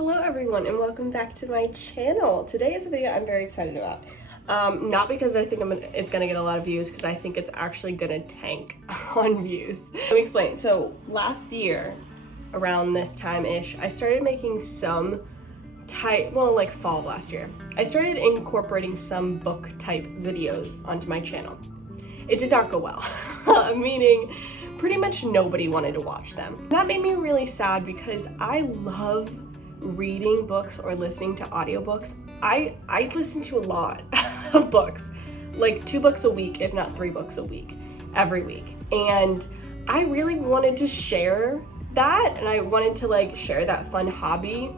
Hello everyone and welcome back to my channel. Today is a video I'm very excited about. Not because I think it's gonna get a lot of views, because I think it's actually gonna tank on views. Let me explain. So last year, around this time-ish, I started making some fall of last year. I started incorporating some book type videos onto my channel. It did not go well, meaning pretty much nobody wanted to watch them. That made me really sad because I love reading books or listening to audiobooks. I listen to a lot of books, like 2 books a week, if not 3 books a week, every week. And I really wanted to share that, and I wanted to share that fun hobby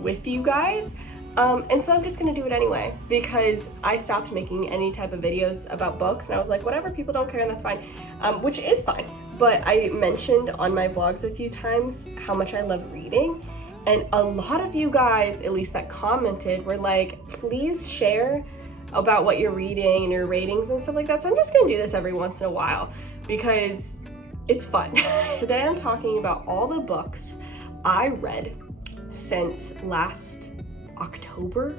with you guys. And so I'm just gonna do it anyway, because I stopped making any type of videos about books, and I was like, whatever, people don't care and that's fine, which is fine. But I mentioned on my vlogs a few times how much I love reading, and a lot of you guys, at least that commented, were like, please share about what you're reading and your ratings and stuff like that. So I'm just gonna do this every once in a while because it's fun. Today I'm talking about all the books I read since last October,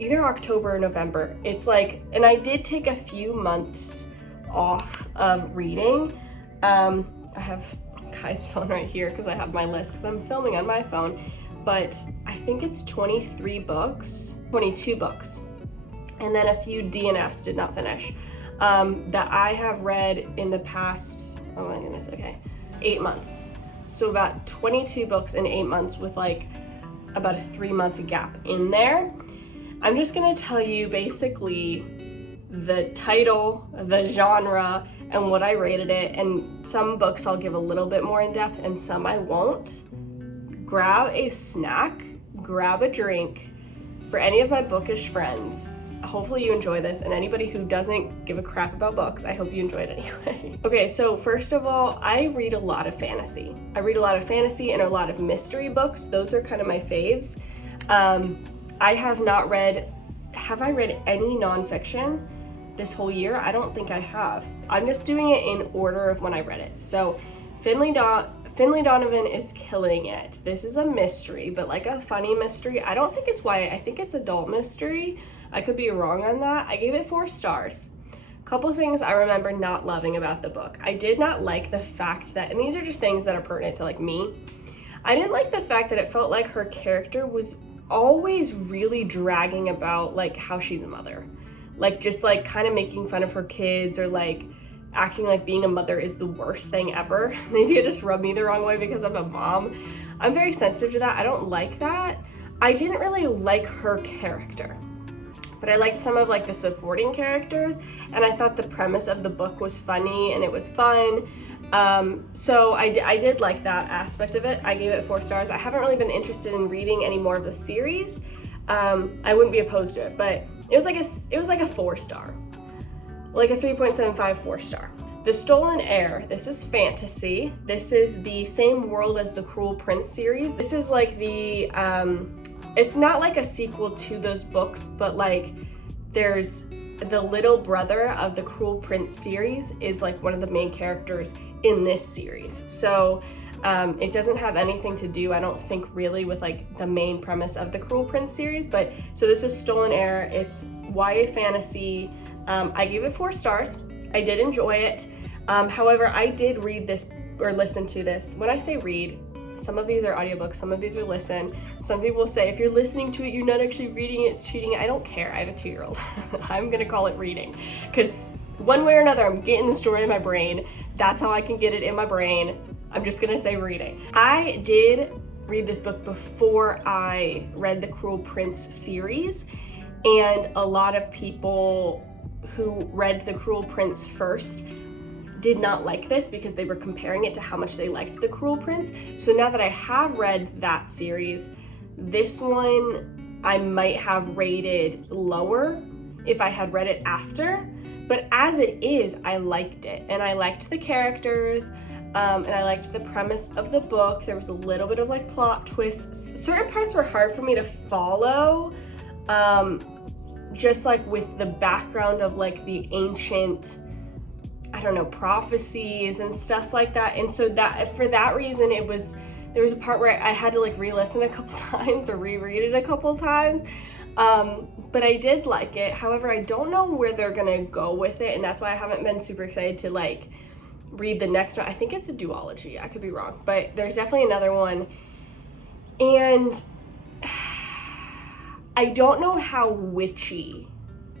either October or November. And I did take a few months off of reading. I have Kai's phone right here because I have my list because I'm filming on my phone, but I think it's 22 books, and then a few DNFs did not finish, that I have read in the past, 8 months. So about 22 books in 8 months with about a 3-month gap in there. I'm just gonna tell you basically the title, the genre, and what I rated it, and some books I'll give a little bit more in depth and some I won't. Grab a snack, grab a drink. For any of my bookish friends, hopefully you enjoy this, and anybody who doesn't give a crap about books, I hope you enjoy it anyway. Okay, so first of all, I read a lot of fantasy. I read a lot of fantasy and a lot of mystery books. Those are kind of my faves. I have not read, have I read any nonfiction this whole year? I don't think I have. I'm just doing it in order of when I read it. So Finlay Donovan is killing it. This is a mystery, but like a funny mystery. I don't think it's YA, I think it's adult mystery. I could be wrong on that. I gave it 4 stars. Couple things I remember not loving about the book. I did not like the fact that, and these are just things that are pertinent to me, I didn't like the fact that it felt like her character was always really dragging about how she's a mother. Just kind of making fun of her kids, or acting like being a mother is the worst thing ever. Maybe it just rubbed me the wrong way because I'm a mom. I'm very sensitive to that. I don't like that. I didn't really like her character, but I liked some of the supporting characters, and I thought the premise of the book was funny and it was fun. So I did like that aspect of it. I gave it 4 stars. I haven't really been interested in reading any more of the series. I wouldn't be opposed to it, but it was like a 4 star, like a 3.75 4 star. The Stolen Heir. This is fantasy. This is the same world as the Cruel Prince series. This is it's not like a sequel to those books, but there's the little brother of the Cruel Prince series is one of the main characters in this series. So it doesn't have anything to do, I don't think, really with the main premise of the Cruel Prince series. But so this is Stolen Heir. It's YA fantasy. I gave it 4 stars. I did enjoy it. However, I did read this or listen to this. When I say read, some of these are audiobooks, some of these are listen. Some people say if you're listening to it, you're not actually reading it, it's cheating. I don't care. I have a 2-year-old. I'm gonna call it reading, because one way or another, I'm getting the story in my brain. That's how I can get it in my brain. I'm just gonna say reading. I did read this book before I read the Cruel Prince series, and a lot of people who read the Cruel Prince first did not like this because they were comparing it to how much they liked the Cruel Prince. So now that I have read that series, this one I might have rated lower if I had read it after. But as it is, I liked it, and I liked the characters, and I liked the premise of the book. There was a little bit of plot twists. Certain parts were hard for me to follow, just with the background of the ancient, I don't know, prophecies and stuff like that. And so that for that reason, it was there was a part where I had to like re-listen a couple times or reread it a couple times. But I did like it. However, I don't know where they're gonna go with it, and that's why I haven't been super excited to like read the next one. I think it's a duology, I could be wrong, but there's definitely another one. And I don't know how witchy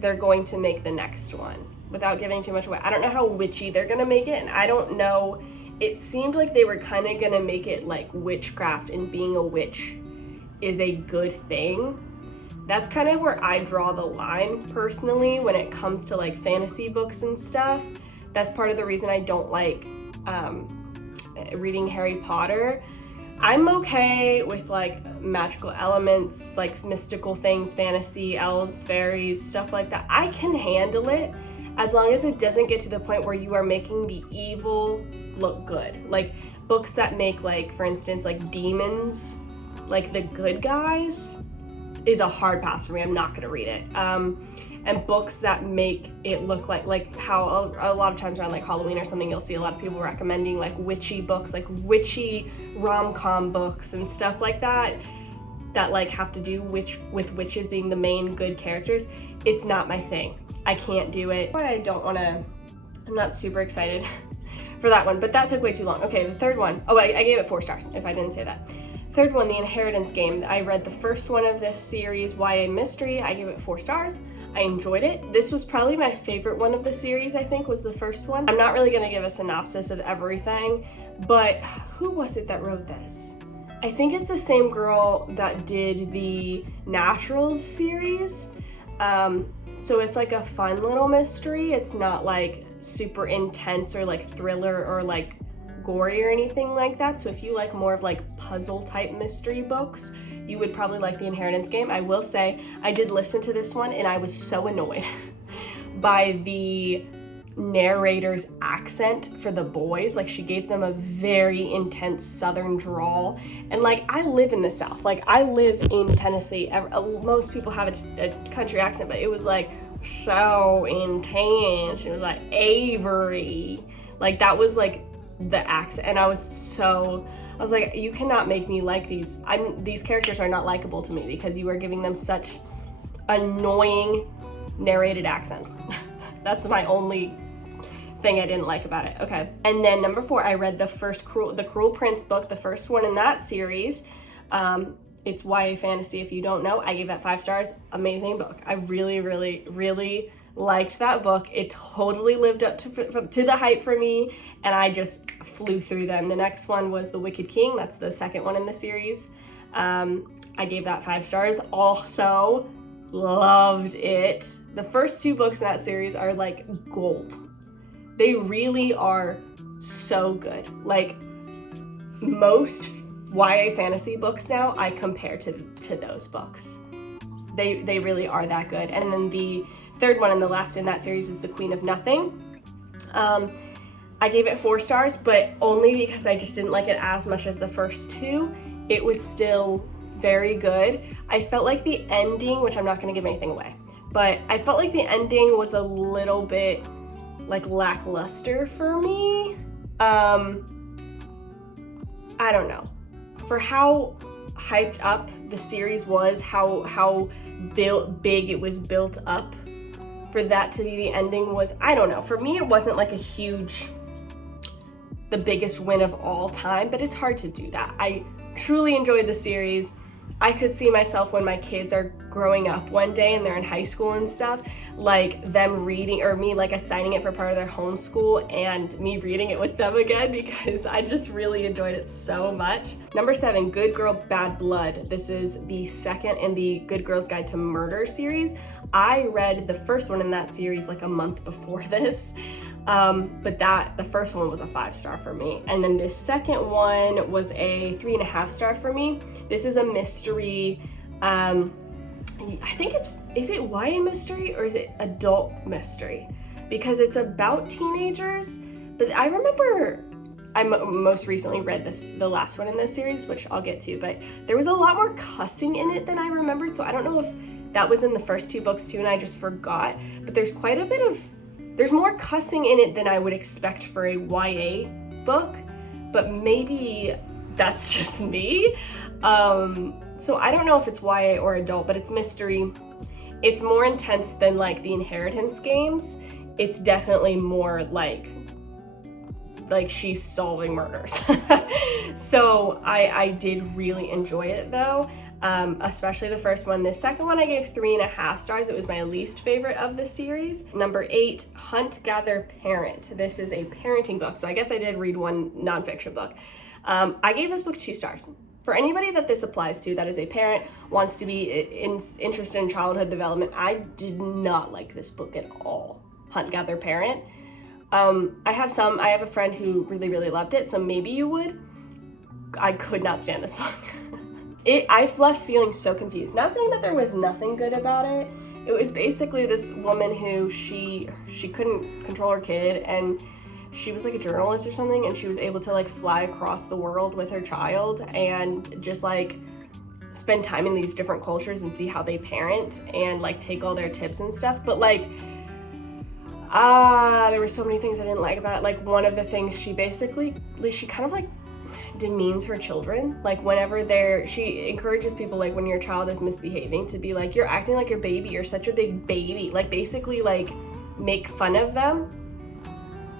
they're going to make the next one without giving too much away. I don't know how witchy they're gonna make it, and I don't know, it seemed like they were kind of gonna make it like witchcraft and being a witch is a good thing. That's kind of where I draw the line personally when it comes to like fantasy books and stuff. That's part of the reason I don't like reading Harry Potter. I'm okay with like magical elements, like mystical things, fantasy, elves, fairies, stuff like that. I can handle it as long as it doesn't get to the point where you are making the evil look good. Like books that make, like, for instance, like demons, like the good guys, is a hard pass for me. I'm not gonna read it. And books that make it look like how a lot of times around like Halloween or something, you'll see a lot of people recommending like witchy books, like witchy rom-com books and stuff like that, that like have to do with witches being the main good characters. It's not my thing. I can't do it. I'm not super excited for that one, but that took way too long. Okay, the third one. Oh, I gave it 4 stars, if I didn't say that. Third one, The Inheritance Game. I read the first one of this series, YA Mystery. I gave it 4 stars. I enjoyed it. This was probably my favorite one of the series, I think, was the first one. I'm not really gonna give a synopsis of everything, but who was it that wrote this? I think it's the same girl that did the Naturals series. So it's like a fun little mystery. It's not like super intense or like thriller or like gory or anything like that. So if you like more of like puzzle type mystery books, you would probably like The Inheritance Game. I will say, I did listen to this one and I was so annoyed by the narrator's accent for the boys. Like, she gave them a very intense southern drawl. And like, I live in the South. Like, I live in Tennessee. Most people have a country accent, but it was like so intense. It was like Avery. Like, that was like the accent. And I was like, you cannot make me like these. These characters are not likable to me because you are giving them such annoying narrated accents. That's my only thing I didn't like about it. Okay. And then number 4, I read the Cruel Prince book, the first one in that series. It's YA fantasy, if you don't know. I gave that 5 stars. Amazing book. I really, really, really liked that book. It totally lived up to the hype for me, and I just flew through them. The next one was The Wicked King. That's the second one in the series. I gave that 5 stars. Also loved it. The first 2 books in that series are like gold. They really are so good. Like, most YA fantasy books now, I compare to those books. They really are that good. And then the third one and the last in that series is The Queen of Nothing. I gave it 4 stars, but only because I just didn't like it as much as the first 2. It was still very good. I felt like the ending, which I'm not gonna give anything away, but I felt like the ending was a little bit like lackluster for me. I don't know. For how hyped up the series was, how big it was built up, for that to be the ending was, I don't know. For me, it wasn't like the biggest win of all time, but it's hard to do that. I truly enjoyed the series. I could see myself when my kids are growing up one day and they're in high school and stuff, like them reading, or me like assigning it for part of their homeschool and me reading it with them again, because I just really enjoyed it so much. Number 7, Good Girl, Bad Blood. This is the second in the Good Girl's Guide to Murder series. I read the first one in that series like a month before this. But the first one was a 5 star for me. And then the second one was a 3.5 star for me. This is a mystery. I think is it YA mystery or is it adult mystery? Because it's about teenagers, but I remember I most recently read the last one in this series, which I'll get to, but there was a lot more cussing in it than I remembered. So I don't know if that was in the first 2 books too, and I just forgot, but there's quite a bit of, there's more cussing in it than I would expect for a YA book, but maybe that's just me. So I don't know if it's YA or adult, but it's mystery. It's more intense than like the inheritance games. It's definitely more like she's solving murders. So I did really enjoy it though, especially the first one. The second one I gave 3.5 stars. It was my least favorite of the series. Number 8, Hunt, Gather, Parent. This is a parenting book, so I guess I did read one nonfiction book. I gave this book 2 stars. For anybody that this applies to, that is a parent, wants to be interested in childhood development, I did not like this book at all. Hunt, Gather, Parent. I have a friend who really, really loved it, so maybe you would. I could not stand this book. I left feeling so confused. Not saying that there was nothing good about it. It was basically this woman who she couldn't control her kid, and she was like a journalist or something, and she was able to like fly across the world with her child and just like spend time in these different cultures and see how they parent and like take all their tips and stuff. But like, there were so many things I didn't like about it. Like, one of the things she kind of like demeans her children. Like, whenever she encourages people, like when your child is misbehaving, to be like, you're acting like your baby, you're such a big baby. Like, basically like make fun of them.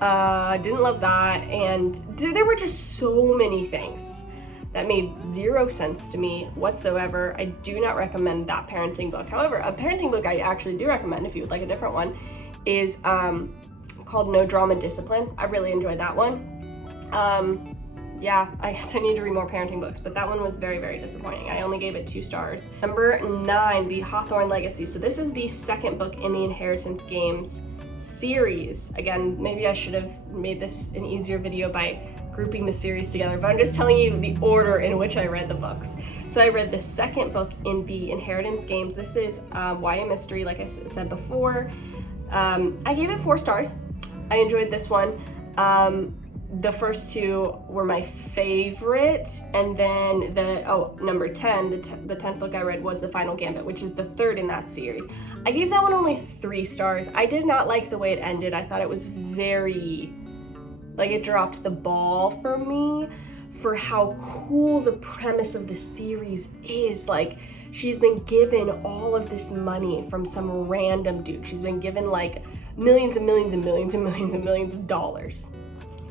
Didn't love that. And there were just so many things that made zero sense to me whatsoever. I do not recommend that parenting book. However, a parenting book I actually do recommend, if you would like a different one, is called No Drama Discipline. I really enjoyed that one. Yeah, I guess I need to read more parenting books, but that one was very, very disappointing. I only gave it 2 stars. Number 9, the Hawthorne Legacy. So this is the second book in the Inheritance Games series. Again, maybe I should have made this an easier video by grouping the series together, but I'm just telling you the order in which I read the books. So I read the second book in the Inheritance Games. This is YA Mystery, like I said before. I gave it 4 stars. I enjoyed this one. The first 2 were my favorite, and then number 10, the 10th book I read was The Final Gambit, which is the 3rd in that series. I gave that one only 3 stars. I did not like the way it ended. I thought it was very, like, it dropped the ball for me for how cool the premise of the series is. Like, she's been given all of this money from some random dude. She's been given like millions and millions and millions and millions and millions of dollars.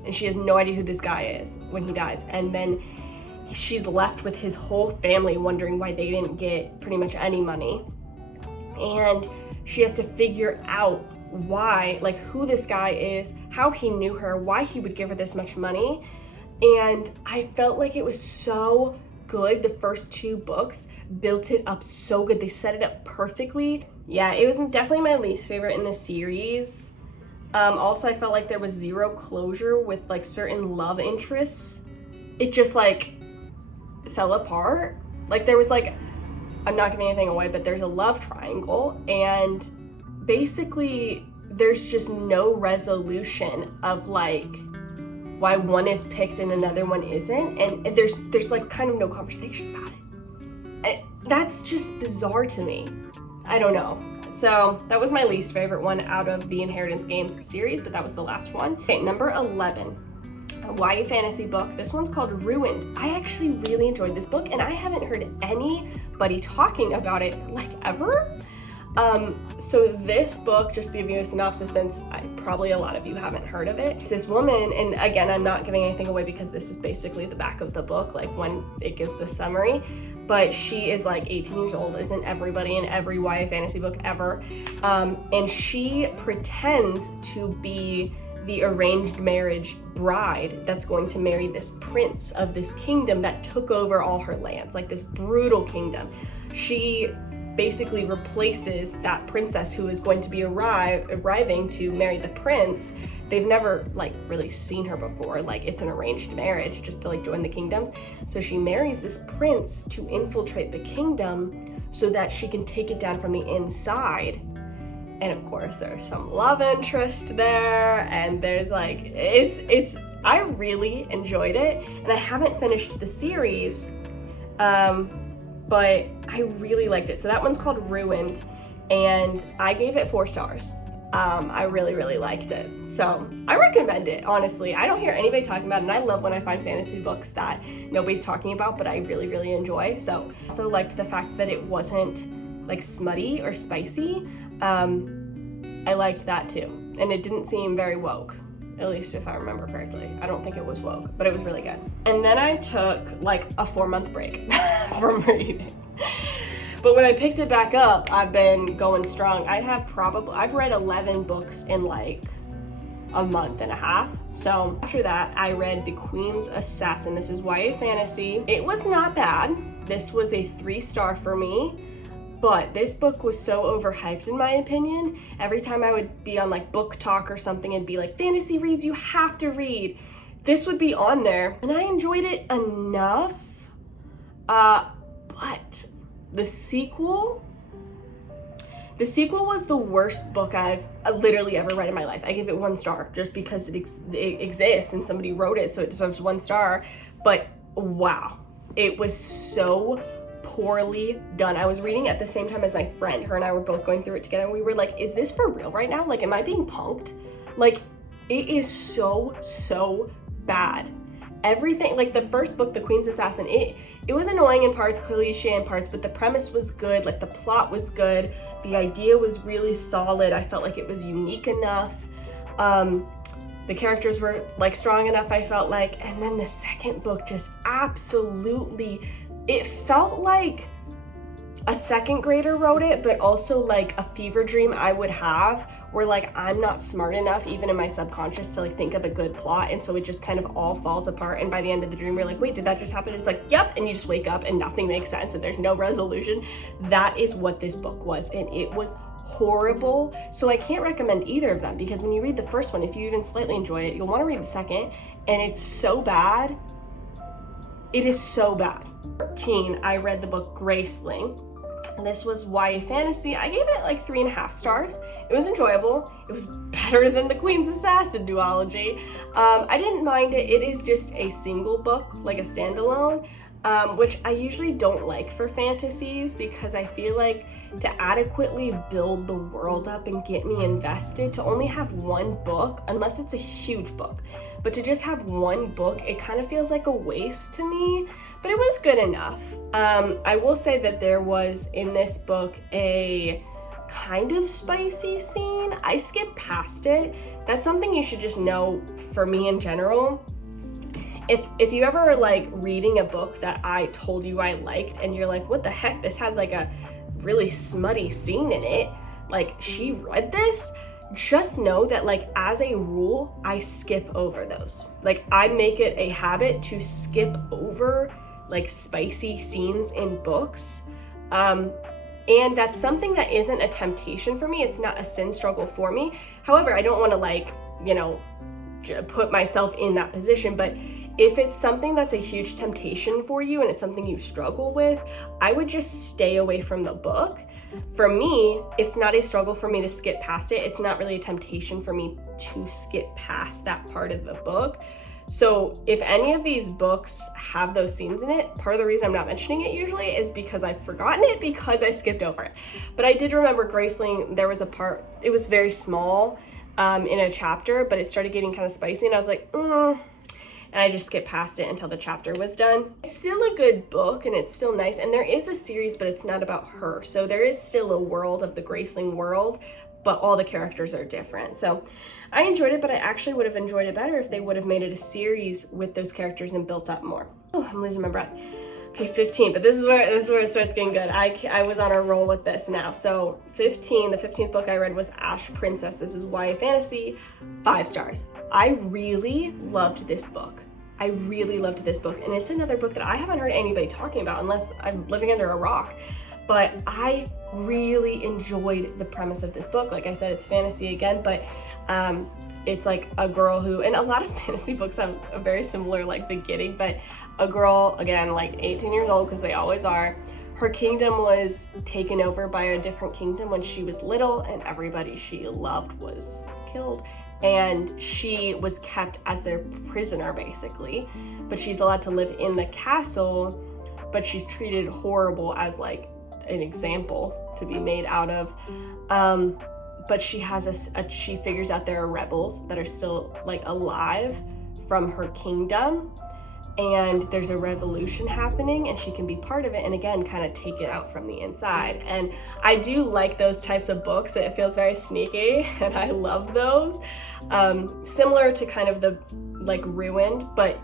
And she has no idea who this guy is when he dies. And then she's left with his whole family wondering why they didn't get pretty much any money. And she has to figure out why, like, who this guy is, how he knew her, why he would give her this much money. And I felt like it was so good. The first 2 books built it up so good. They set it up perfectly. Yeah, it was definitely my least favorite in the series. Also, I felt like there was zero closure with like certain love interests. It just like fell apart. Like, there was like, I'm not giving anything away, but there's a love triangle, and basically there's just no resolution of like why one is picked and another one isn't, and there's like kind of no conversation about it. And that's just bizarre to me. I don't know. So that was my least favorite one out of the Inheritance Games series, but that was the last one. Okay, number 11, a YA fantasy book. This one's called Ruined. I actually really enjoyed this book, and I haven't heard anybody talking about it like ever. So this book, just to give you a synopsis, since probably a lot of you haven't heard of it, it's this woman, and again, I'm not giving anything away because this is basically the back of the book, like when it gives the summary, but she is like 18 years old, isn't everybody in every YA fantasy book ever, and she pretends to be the arranged marriage bride that's going to marry this prince of this kingdom that took over all her lands, like this brutal kingdom. She basically replaces that princess who is going to be arriving to marry the prince. They've never like really seen her before. Like, it's an arranged marriage just to like join the kingdoms. So she marries this prince to infiltrate the kingdom so that she can take it down from the inside. And of course there's some love interest there, and there's like, I really enjoyed it, and I haven't finished the series, but I really liked it. So that one's called Ruined, and I gave it 4 stars. I really, really liked it. So I recommend it, honestly. I don't hear anybody talking about it, and I love when I find fantasy books that nobody's talking about, but I really, really enjoy. So I also liked the fact that it wasn't like smutty or spicy. I liked that too. And it didn't seem very woke, at least if I remember correctly. I don't think it was woke, but it was really good. And then I took like a 4-month break from reading. But when I picked it back up, I've been going strong. I've read 11 books in like a month and a half. So after that, I read The Queen's Assassin. This is YA fantasy. It was not bad. This was a 3-star for me, but this book was so overhyped in my opinion. Every time I would be on like Book Talk or something, it'd be like, fantasy reads you have to read. This would be on there, and I enjoyed it enough, but the sequel was the worst book I've literally ever read in my life. I give it 1 star just because it exists and somebody wrote it, so it deserves 1 star. But wow, it was so poorly done. I was reading at the same time as my friend. Her and I were both going through it together, and we were like, is this for real right now? Like, am I being punked? Like, it is so bad. Everything, like the first book, The Queen's Assassin, it was annoying in parts, cliche in parts, but the premise was good, like the plot was good, the idea was really solid. I felt like it was unique enough. The characters were like strong enough, I felt like. And then the second book just absolutely, it felt like a second grader wrote it, but also like a fever dream I would have, where like I'm not smart enough even in my subconscious to like think of a good plot, and so it just kind of all falls apart, and by the end of the dream you're like, wait, did that just happen? It's like, yep, and you just wake up and nothing makes sense and there's no resolution. That is what this book was, and it was horrible. So I can't recommend either of them, because when you read the first one, if you even slightly enjoy it, you'll want to read the second, and it's so bad. It is so bad. 13, I read the book Graceling. This was YA fantasy. I gave it like 3.5 stars. It was enjoyable. It was better than The Queen's Assassin duology. I didn't mind it. It is just a single book, like a standalone, which I usually don't like for fantasies, because I feel like to adequately build the world up and get me invested, to only have one book, unless it's a huge book, but to just have one book, it kind of feels like a waste to me. But it was good enough. I will say that there was in this book a kind of spicy scene. I skipped past it. That's something you should just know for me in general. If you ever like reading a book that I told you I liked and you're like, what the heck, this has like a really smutty scene in it, like she read this, just know that like as a rule, I skip over those. Like I make it a habit to skip over like spicy scenes in books. And that's something that isn't a temptation for me. It's not a sin struggle for me. However, I don't want to like, you know, put myself in that position, but if it's something that's a huge temptation for you and it's something you struggle with, I would just stay away from the book. For me, it's not a struggle for me to skip past it. It's not really a temptation for me to skip past that part of the book. So if any of these books have those scenes in it, part of the reason I'm not mentioning it usually is because I've forgotten it, because I skipped over it. But I did remember Graceling, there was a part, it was very small in a chapter, but it started getting kind of spicy and I was like, and I just skipped past it until the chapter was done. It's still a good book and it's still nice, and there is a series, but it's not about her. So there is still a world of the Graceling world, but all the characters are different. So I enjoyed it, but I actually would have enjoyed it better if they would have made it a series with those characters and built up more. Oh, I'm losing my breath. Okay, 15, but this is where it starts getting good. I was on a roll with this now. So 15, the 15th book I read was Ash Princess. This is YA fantasy, 5 stars. I really loved this book. I really loved this book, and it's another book that I haven't heard anybody talking about unless I'm living under a rock. But I really enjoyed the premise of this book. Like I said, it's fantasy again, but it's like a girl who, and a lot of fantasy books have a very similar like beginning, but a girl, again, like 18 years old, because they always are, her kingdom was taken over by a different kingdom when she was little, and everybody she loved was killed. And she was kept as their prisoner, basically. But she's allowed to live in the castle, but she's treated horrible as like an example to be made out of. but she has she figures out there are rebels that are still like alive from her kingdom, and there's a revolution happening and she can be part of it, and again kind of take it out from the inside. And I do like those types of books. It feels very sneaky and I love those. Similar to kind of the like Ruined, but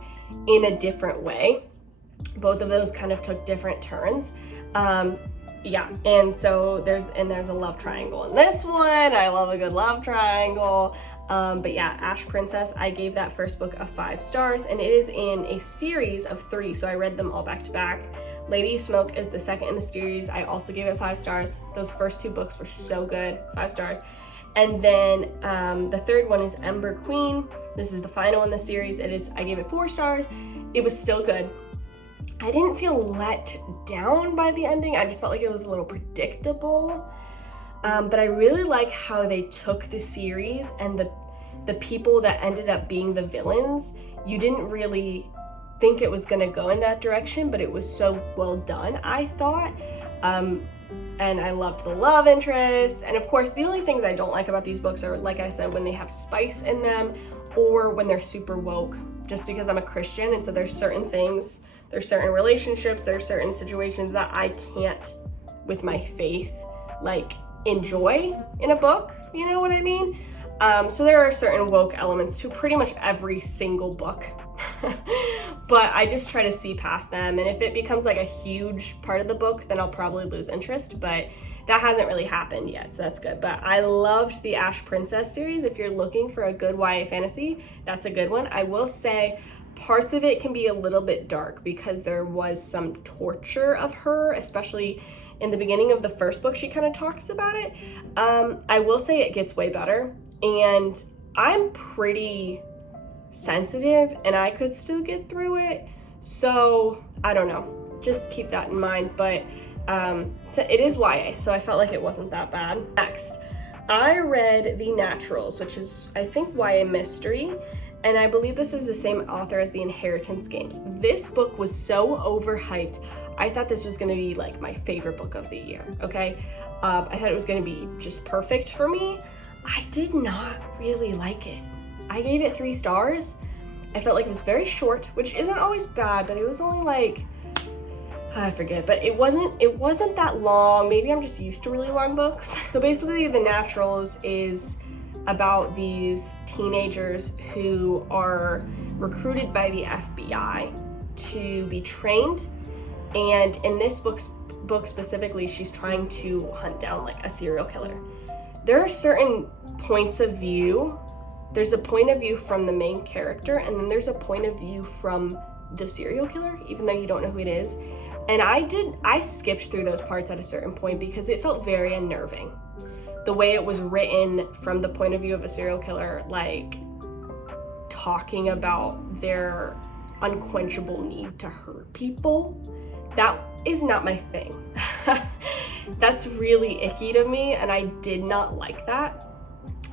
in a different way. Both of those kind of took different turns. Yeah, and so there's a love triangle in this one. I love a good love triangle. But yeah, Ash Princess, I gave that first book a 5 stars, and it is in a series of 3, so I read them all back to back. Lady Smoke is the second in the series. I also gave it 5 stars. Those first 2 books were so good, 5 stars. And then the third one is Ember Queen. This is the final in the series. I gave it 4 stars. It was still good. I didn't feel let down by the ending. I just felt like it was a little predictable. But I really like how they took the series and the people that ended up being the villains. You didn't really think it was gonna go in that direction, but it was so well done, I thought. And I loved the love interest. And of course, the only things I don't like about these books are, like I said, when they have spice in them or when they're super woke, just because I'm a Christian. And so there's certain things, there's certain relationships, there's certain situations that I can't, with my faith, like enjoy in a book, you know what I mean? So there are certain woke elements to pretty much every single book, but I just try to see past them. And if it becomes like a huge part of the book, then I'll probably lose interest, but that hasn't really happened yet, so that's good. But I loved the Ash Princess series. If you're looking for a good YA fantasy, that's a good one. I will say parts of it can be a little bit dark because there was some torture of her, especially in the beginning of the first book. She kind of talks about it. I will say it gets way better, and I'm pretty sensitive and I could still get through it. So I don't know, just keep that in mind. But so it is YA, so I felt like it wasn't that bad. Next, I read The Naturals, which is, I think, YA mystery. And I believe this is the same author as the Inheritance games. This book was so overhyped. I thought this was gonna be like my favorite book of the year, okay? I thought it was gonna be just perfect for me. I did not really like it. I gave it 3 stars. I felt like it was very short, which isn't always bad, but it was only like, I forget, but it wasn't that long. Maybe I'm just used to really long books. So basically The Naturals is about these teenagers who are recruited by the FBI to be trained. And in this book specifically, she's trying to hunt down like a serial killer. There are certain points of view. There's a point of view from the main character, and then there's a point of view from the serial killer, even though you don't know who it is. And I skipped through those parts at a certain point because it felt very unnerving. The way it was written from the point of view of a serial killer, like talking about their unquenchable need to hurt people, that is not my thing. That's really icky to me, and I did not like that.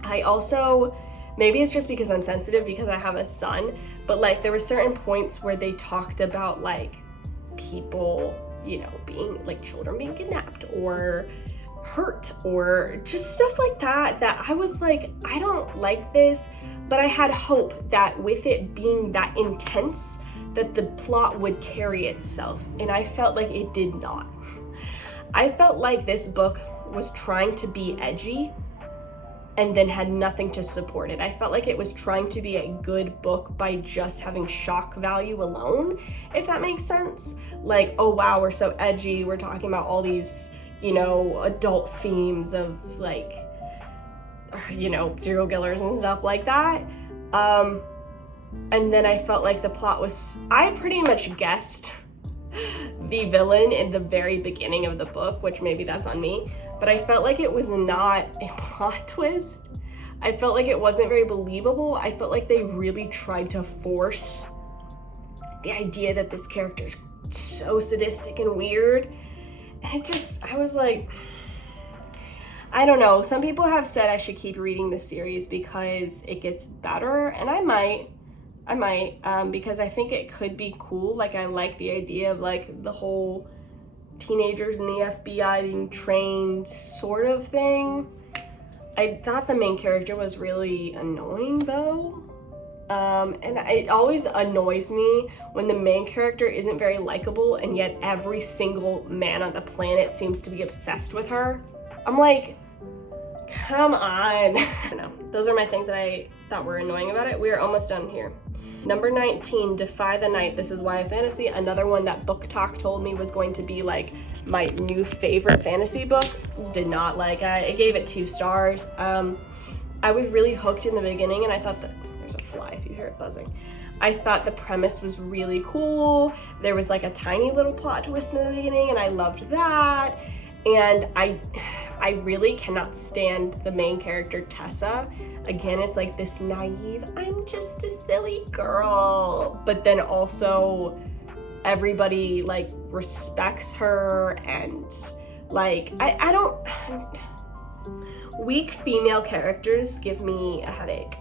I also, maybe it's just because I'm sensitive because I have a son, but like there were certain points where they talked about like people, you know, being like children being kidnapped or hurt or just stuff like that, that I was like, I don't like this. But I had hope that with it being that intense, that the plot would carry itself, and I felt like it did not. I felt like this book was trying to be edgy and then had nothing to support it. I felt like it was trying to be a good book by just having shock value alone, if that makes sense. Like, oh wow, we're so edgy, we're talking about all these, you know, adult themes of like, you know, serial killers and stuff like that. And then I felt like the plot was, I pretty much guessed the villain in the very beginning of the book, which maybe that's on me, but I felt like it was not a plot twist. I felt like it wasn't very believable. I felt like they really tried to force the idea that this character is so sadistic and weird. And I was like, I don't know. Some people have said I should keep reading this series because it gets better, and I might, because I think it could be cool. Like, I like the idea of like the whole teenagers in the FBI being trained sort of thing. I thought the main character was really annoying though. And it always annoys me when the main character isn't very likable and yet every single man on the planet seems to be obsessed with her. I'm like, come on. I don't know. Those are my things that I thought were annoying about it. We are almost done here. Number 19, Defy the Night. This is YA Fantasy. Another one that Book Talk told me was going to be like my new favorite fantasy book. Did not like it. I gave it 2 stars. I was really hooked in the beginning and I thought that, there's a fly if you hear it buzzing. I thought the premise was really cool. There was like a tiny little plot twist in the beginning and I loved that. And I really cannot stand the main character, Tessa. Again, it's like this naive, I'm just a silly girl. But then also everybody like respects her and like, I don't, weak female characters give me a headache.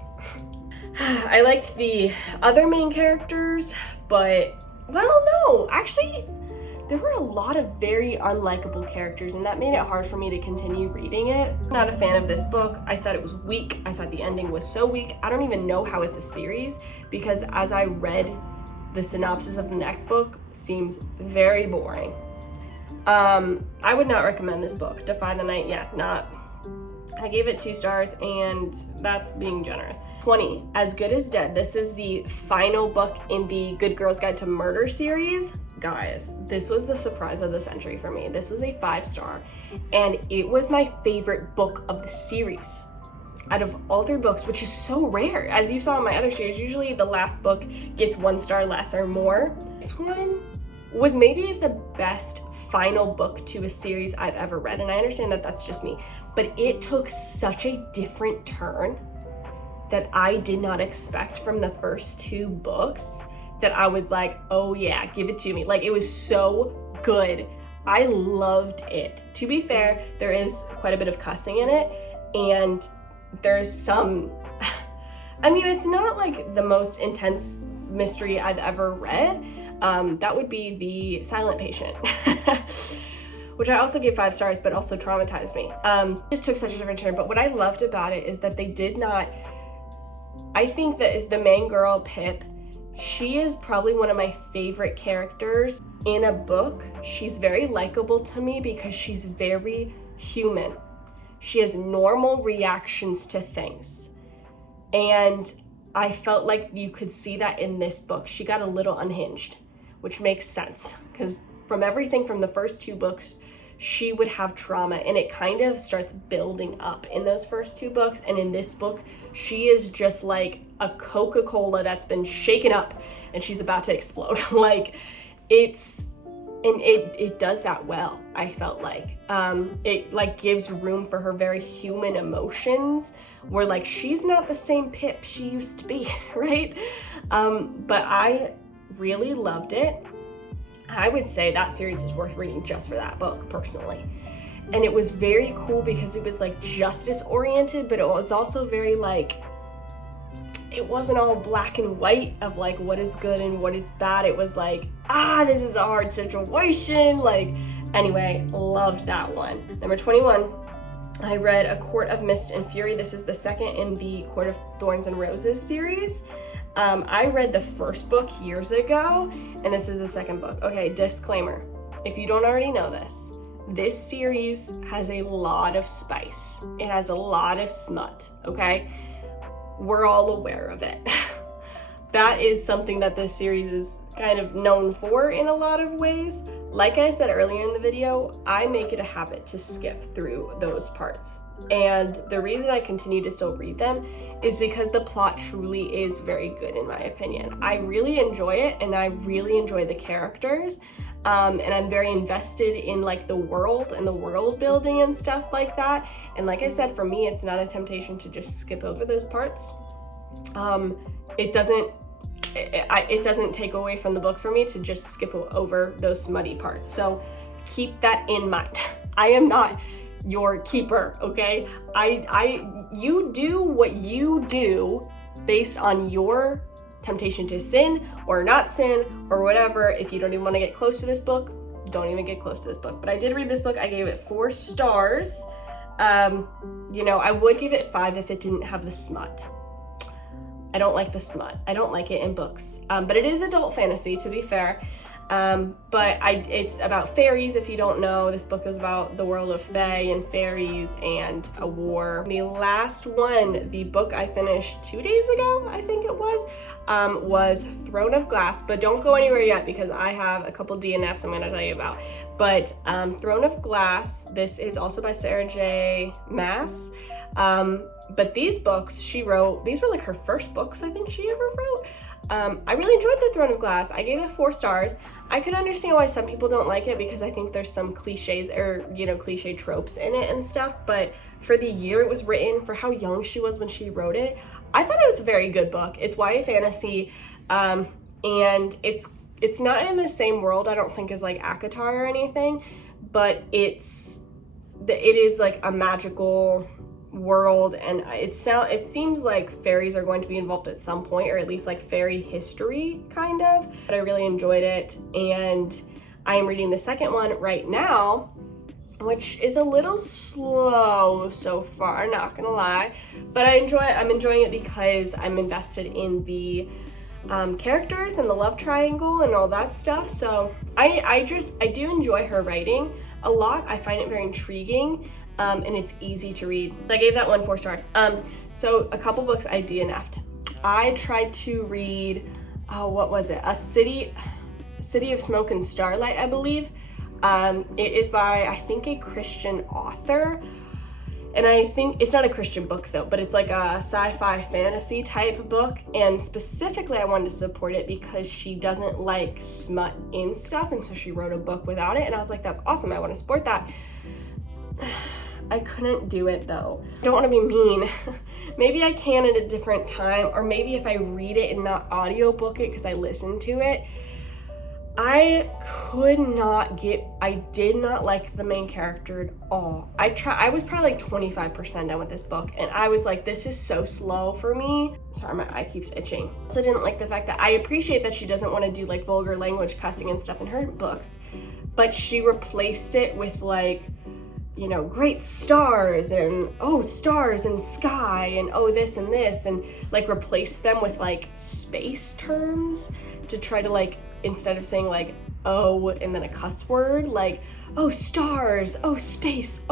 I liked the other main characters, but, well, no, actually, there were a lot of very unlikable characters and that made it hard for me to continue reading it. I'm not a fan of this book. I thought it was weak. I thought the ending was so weak. I don't even know how it's a series because as I read the synopsis of the next book, seems very boring. I would not recommend this book. Defy the Night, yeah, not. I gave it 2 stars and that's being generous. 20, As Good as Dead. This is the final book in the Good Girls Guide to Murder series. Guys, this was the surprise of the century for me. This was a 5-star and it was my favorite book of the series out of all 3 books, which is so rare. As you saw in my other series, usually the last book gets 1 star less or more. This one was maybe the best final book to a series I've ever read, and I understand that that's just me, but it took such a different turn that I did not expect from the first 2 books that I was like, oh yeah, give it to me. Like, it was so good. I loved it. To be fair, there is quite a bit of cussing in it, and there's some, I mean, it's not like the most intense mystery I've ever read. That would be The Silent Patient, which I also gave 5 stars, but also traumatized me. Just took such a different turn. But what I loved about it is that they did not, I think that is the main girl, Pip, she is probably one of my favorite characters in a book. She's very likable to me because she's very human. She has normal reactions to things. And I felt like you could see that in this book. She got a little unhinged, which makes sense because from everything from the first 2 books, she would have trauma and it kind of starts building up in those first 2 books. And in this book, she is just like a Coca-Cola that's been shaken up and she's about to explode. Like it does that well, I felt like. It like gives room for her very human emotions where like she's not the same Pip she used to be, right? But I really loved it. I would say that series is worth reading just for that book, personally. And it was very cool because it was like justice oriented, but it was also very like, it wasn't all black and white of like what is good and what is bad. It was like, this is a hard situation. Like, anyway, loved that one. Number 21, I read A Court of Mist and Fury. This is the second in the Court of Thorns and Roses series. I read the first book years ago, and this is the second book. Okay, disclaimer. If you don't already know this, this series has a lot of spice. It has a lot of smut, okay? We're all aware of it. That is something that this series is kind of known for in a lot of ways. Like I said earlier in the video, I make it a habit to skip through those parts. And the reason I continue to still read them is because the plot truly is very good in my opinion. I really enjoy it and I really enjoy the characters. And I'm very invested in like the world and the world building and stuff like that. And like I said, for me, it's not a temptation to just skip over those parts. It doesn't take away from the book for me to just skip over those smutty parts. So keep that in mind. I am not your keeper, okay? You do what you do based on your temptation to sin or not sin or whatever. If you don't even want to get close to this book, don't even get close to this book. But I did read this book. I gave it 4 stars. You know, I would give it 5 if it didn't have the smut. I don't like the smut. I don't like it in books. But it is adult fantasy, to be fair. But it's about fairies, if you don't know. This book is about the world of fae and fairies and a war. The last one, the book I finished 2 days ago, I think it was Throne of Glass. But don't go anywhere yet because I have a couple DNFs I'm going to tell you about. But Throne of Glass, this is also by Sarah J. Maas. But these books she wrote, these were like her first books I think she ever wrote. I really enjoyed The Throne of Glass. I gave it 4 stars. I could understand why some people don't like it because I think there's some cliches or, you know, cliche tropes in it and stuff. But for the year it was written, for how young she was when she wrote it, I thought it was a very good book. It's YA fantasy, and it's not in the same world, I don't think, as like ACOTAR or anything, but it is like a magical world, and it seems like fairies are going to be involved at some point, or at least like fairy history kind of. But I really enjoyed it, and I am reading the second one right now, which is a little slow so far, not gonna lie, but I'm enjoying it because I'm invested in the characters and the love triangle and all that stuff. So I do enjoy her writing a lot. I find it very intriguing. And it's easy to read. I gave that one 4 stars. So a couple books I DNF'd. I tried to read, what was it? A City of Smoke and Starlight, I believe. It is by, I think, a Christian author. And I think, it's not a Christian book though, but it's like a sci-fi fantasy type book. And specifically I wanted to support it because she doesn't like smut in stuff. And so she wrote a book without it. And I was like, that's awesome, I want to support that. I couldn't do it though. I don't want to be mean. Maybe I can at a different time, or maybe if I read it and not audiobook it because I listen to it. I did not like the main character at all. I was probably like 25% done with this book, and I was like, this is so slow for me. Sorry, my eye keeps itching. So I didn't like the fact that I appreciate that she doesn't want to do like vulgar language, cussing and stuff in her books, but she replaced it with like, you know, great stars and stars and sky and this and this, and like replace them with like space terms to try to like, instead of saying like and then a cuss word, like stars, space,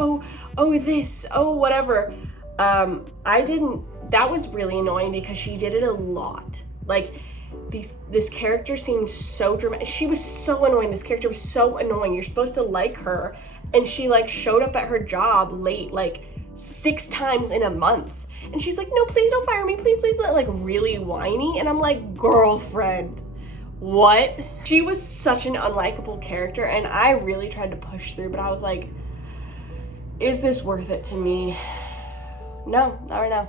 this, whatever. That was really annoying because she did it a lot. Like this character seemed so dramatic. She was so annoying. This character was so annoying. You're supposed to like her, and she like showed up at her job late like 6 times in a month, and she's like, no, please don't fire me, please, like really whiny. And I'm like, girlfriend, what? She was such an unlikable character, and I really tried to push through, but I was like, is this worth it to me? No, not right now.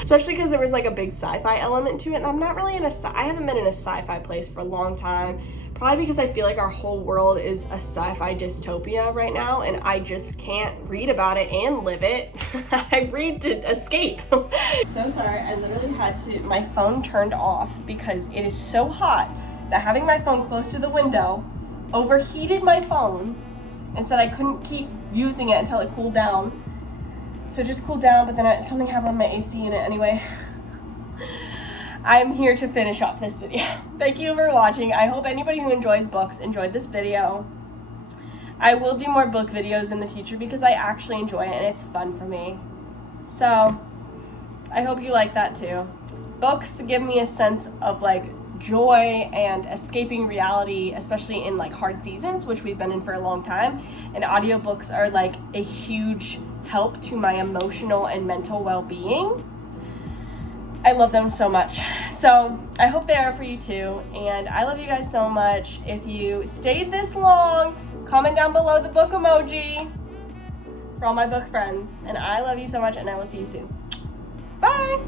Especially because there was like a big sci-fi element to it, and I'm not really I haven't been in a sci-fi place for a long time, probably because I feel like our whole world is a sci-fi dystopia right now, and I just can't read about it and live it. I read to escape. So sorry, I literally had my phone turned off because it is so hot that having my phone close to the window overheated my phone and said I couldn't keep using it until it cooled down. So it just cooled down, but then something happened with my AC in it anyway. I'm here to finish off this video. Thank you for watching. I hope anybody who enjoys books enjoyed this video. I will do more book videos in the future because I actually enjoy it and it's fun for me. So I hope you like that too. Books give me a sense of like joy and escaping reality, especially in like hard seasons, which we've been in for a long time. And audiobooks are like a huge help to my emotional and mental well-being. I love them so much. So I hope they are for you too. And I love you guys so much. If you stayed this long, comment down below the book emoji for all my book friends. And I love you so much, and I will see you soon. Bye.